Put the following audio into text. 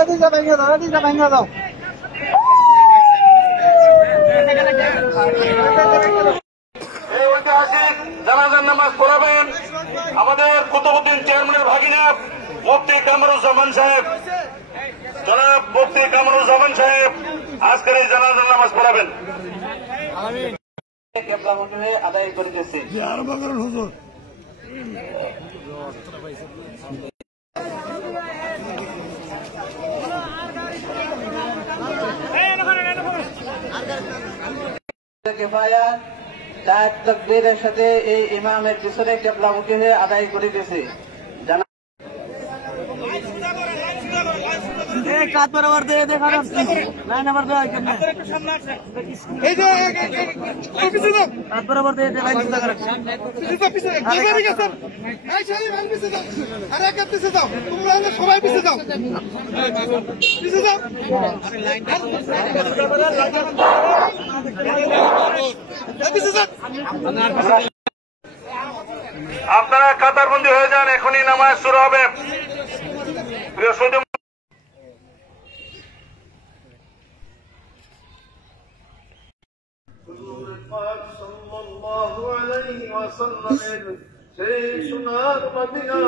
এদিকে ভেঙে দাও, এদিকে ভেঙে দাও। এই ঐতিহাসিক জানাজার নামাজ পড়াবেন আমাদের কুতুবউদ্দিন চেয়ারম্যানের ভাগিনা মুফতি কামরুজ্জামান সাহেব। জনাব মুফতি কামরুজ্জামান সাহেব আজকের এই জানাজার নামাজ পড়াবেন। আদায় করিতেছি। কিফায়া চার তাকবীরের সাথে এই ইমামের পিছনে কেবলামুখী হয়ে আদায় করিতেছি। কাত বরাবর দিয়ে দেখা যাচ্ছে না, নাম্বার দেওয়া কেমন এই যে অফিসে দাও, কাত বরাবর দিয়ে লাইন চিন্তা করে পিছে গিয়ে গেছেন। এই শালি মান পিছে দাও, আরে কাত পিছে দাও, তোমরা সবাই পিছে দাও, পিছে দাও। আপনারা কাতারবন্দি হয়ে যান, এখনই নামাজ শুরু হবে। প্রিয় সুধী সাল্লাল্লাহু আলাইহি ওয়াসাল্লামের সেই সোনার মদিনা